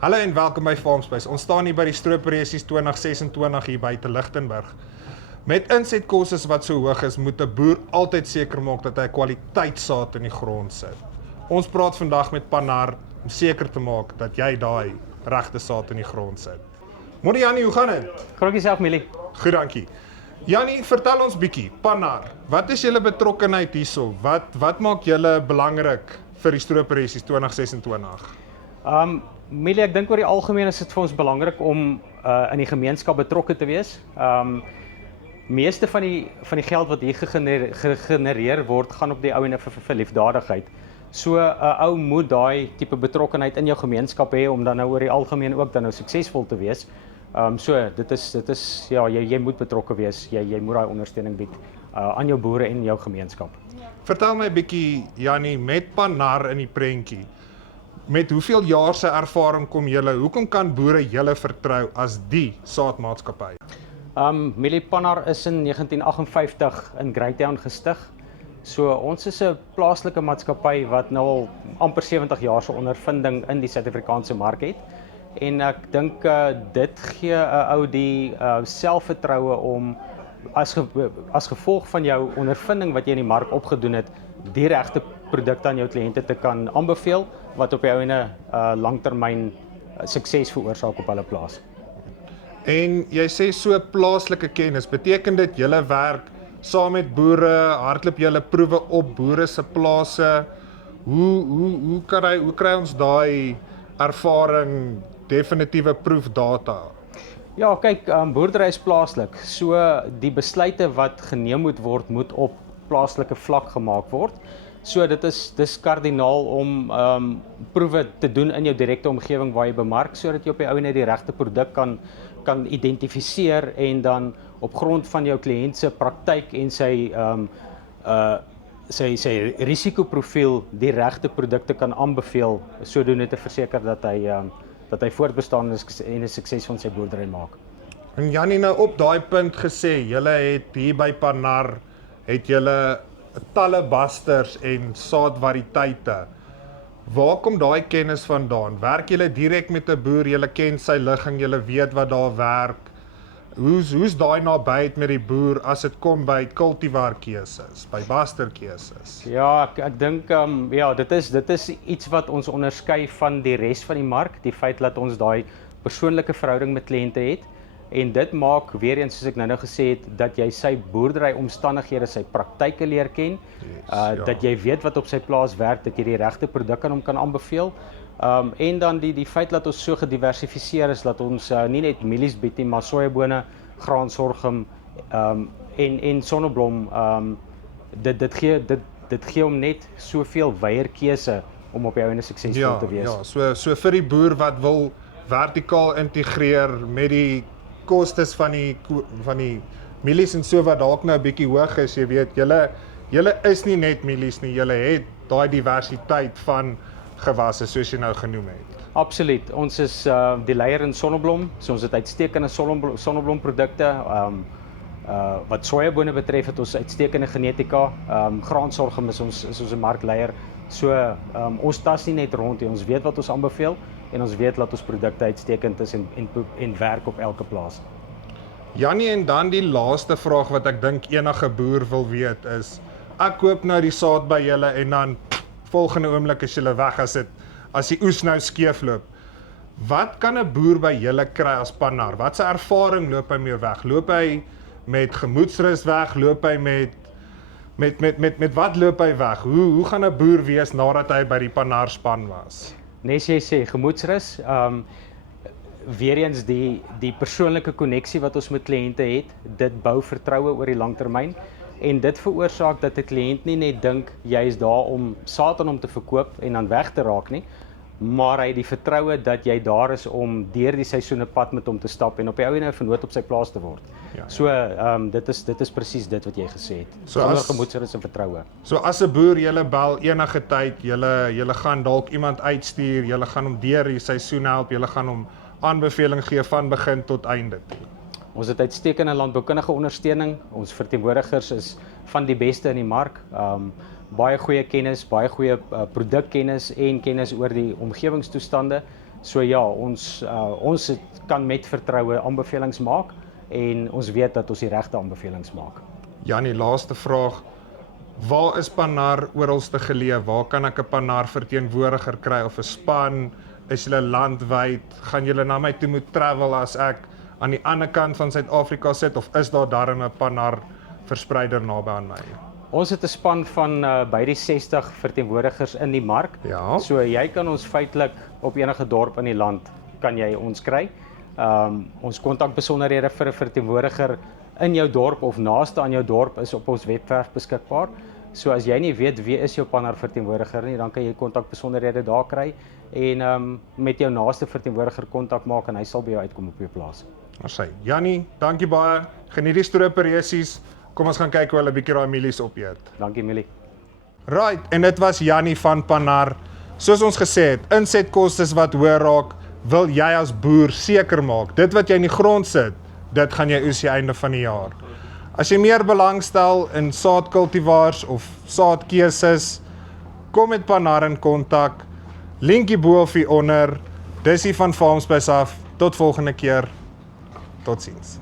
Hallo en welkom by Farmspace. Ons staan hier by die Strooperesies 2026 hier buite Lichtenburg. Met insetkostes wat so hoog is, moet 'n boer altyd seker maak dat hy kwaliteitsaad in die grond sit. Ons praat vandag met Panar om seker te maak dat jy daai regte saad in die grond sit. Môre Jannie, hoe gaan dit? Groot jouself, Millie. Goed, dankie. Jannie, vertel ons bietjie, Panar, wat is julle betrokkenheid hierso? Wat maak julle belangrik vir die Strooperesies 2026? Millie, ek dink oor die algemeen is dit vir ons belangrik om in die gemeenskap betrokke te wees. Meeste van die geld wat hier gegenereer word, gaan op die ou en vir liefdadigheid. So 'n ou moet daai tipe betrokkenheid in jou gemeenskap hê om dan nou oor die algemeen ook dan nou suksesvol te wees. So dit is ja, jy moet betrokke wees. Jy moet daai ondersteuning bied aan jou boere en jou gemeenskap. Vertel my 'n bietjie, Jannie, met Panar in die prentjie. Met hoeveel jaar se ervaring kom julle? Hoekom kan boere julle vertrou as die saadmaatskappy? Millie, Panar is in 1958 in Greytown gestig. So ons is 'n plaaslike maatskappy wat nou al amper 70 jaar se ondervinding in die Suid-Afrikaanse mark het. En ek dink dit gee 'n ou die selfvertroue om as gevolg van jou ondervinding wat jy in die mark opgedoen het, die regte produkte aan jou kliënte te kan aanbeveel wat op jou einde langtermyn sukses veroorsaak op hulle plaas. En jy sê so plaaslike kennis, beteken dit julle werk saam met boere, hardloop julle proewe op boere se plase? Hoe kry ons daai ervaring, definitiewe proefdata? Ja, kyk, boerdery is plaaslik. So die besluite wat geneem moet op plaaslike vlak gemaak word. So dis kardinaal om proewe te doen in jou direkte omgewing waar jy bemark, sodat jy op die ou en die regte produk kan identifiseer en dan op grond van jou kliënt se praktyk en sy risikoprofiel die regte produkte kan aanbeveel, sodoende te verseker dat hy voortbestaan en 'n sukses van sy boerdery maak. En Jannie, nou op daai punt gesê, julle het hier by Panar het julle talle basters en saadvariëteite. Waar kom daai kennis vandaan? Werk julle direk met 'n boer, julle ken sy ligging, julle weet wat daar werk? Hoe's daai nabyheid met die boer as dit kom by kultivarkeuses, by basterkeuses? Ja, ek dink ja, dit is iets wat ons onderskei van die res van die mark, die feit dat ons daai persoonlike verhouding met kliënte het. En dit maak weer eens, soos ek nou gesê het, dat jy sy boerdery omstandighede, sy praktyke leer ken, dat jy weet wat op sy plaas werk, dat jy die regte produk aan hom kan aanbeveel. En dan die feit dat ons so gediversifiseer is, dat ons nie net mielies bied nie, maar sojabone, graansorghum en sonneblom, dit gee hom net soveel wyeer keuse om op jou einde suksesvol te wees. Ja, so vir die boer wat wil vertikaal integreer met die kostes van die mielies en so wat dalk nou 'n bietjie hoog is, jy weet, julle is nie net mielies nie, julle het daai diversiteit van gewasse soos jy nou genoem het. Absoluut. Ons is die leier in sonneblom, so ons het uitstekende sonneblomprodukte. Wat sojabone betref het ons uitstekende genetika. Graansorghum is ons 'n markleier. So ons tas nie net rond nie, ons weet wat ons aanbeveel en ons weet dat ons produkte uitstekend is en werk op elke plaas. Jannie, en dan die laaste vraag wat ek dink enige boer wil weet is, ek koop nou die saad by julle en dan volgende oomblik is julle weg as die oes nou skeefloop. Wat kan 'n boer by julle kry as Panar? Wat se ervaring loop hy mee weg? Loop hy met gemoedsrus weg? Loop hy met wat loop hy weg? Hoe gaan 'n boer wees nadat hy by die Panar span was? Nes jy sê gemoedsrus, weer eens die persoonlike koneksie wat ons met kliënte het, dit bou vertroue oor die langtermyn. En dit veroorsaak dat 'n kliënt nie net dink jy is daar om saad aan hom te verkoop en dan weg te raak nie, maar hy het die vertroue dat jy daar is om deur die seisoene pad met hom te stap en op die ou en 'n vernoot op sy plaas te word. Ja. So dit is presies dit wat jy gesê het. So gemoedsrus en vertroue. So as 'n boer julle bel enige tyd, julle gaan dalk iemand uitstuur, julle gaan hom deur die seisoen help, julle gaan hom aanbeveling gee van begin tot einde. Ons het uitstekende landboukundige ondersteuning. Ons verteenwoordigers is van die beste in die mark. Baie goeie kennis, baie goeie produkkennis en kennis oor die omgewingstoestande. So ja, ons kan met vertroue aanbevelings maak en ons weet dat ons die regte aanbevelings maak. Janie, laaste vraag. Waar is Pannar oralste geleë? Waar kan ek 'n Pannar verteenwoordiger kry of 'n span? Is julle landwyd? Gaan julle na my toe moet travel as ek aan die ander kant van Suid-Afrika sit of is daar darm 'n Pannar verspreider naby aan my? Ons het 'n span van by die 60 verteenwoordigers in die mark. Ja. So jy kan ons feitelik op enige dorp in die land kan jy ons kry. Ons kontakbesonderhede vir 'n verteenwoordiger in jou dorp of naaste aan jou dorp is op ons webwerf beskikbaar. So as jy nie weet wie is jou Pannar verteenwoordiger nie, dan kan jy kontakbesonderhede daar kry en met jou naaste verteenwoordiger kontak maak en hy sal by jou uitkom op jou plaas. Maar sê, Janie, dankie baie. Geniet die strooperiesies. Kom ons gaan kyk hoe hulle 'n bietjie daai mielies opeet. Dankie Millie. Right, en dit was Janie van Pannar. Soos ons gesê het, insetkostes wat hoër raak, wil jy as boer seker maak. Dit wat jy in die grond sit, dit gaan jy oes die einde van die jaar. As jy meer belangstel in saadkultivars of saadkeuses, kom met Pannar in kontak. Linkie bo of hier onder. Dis hier van Farmspace af. Tot volgende keer. Totsiens.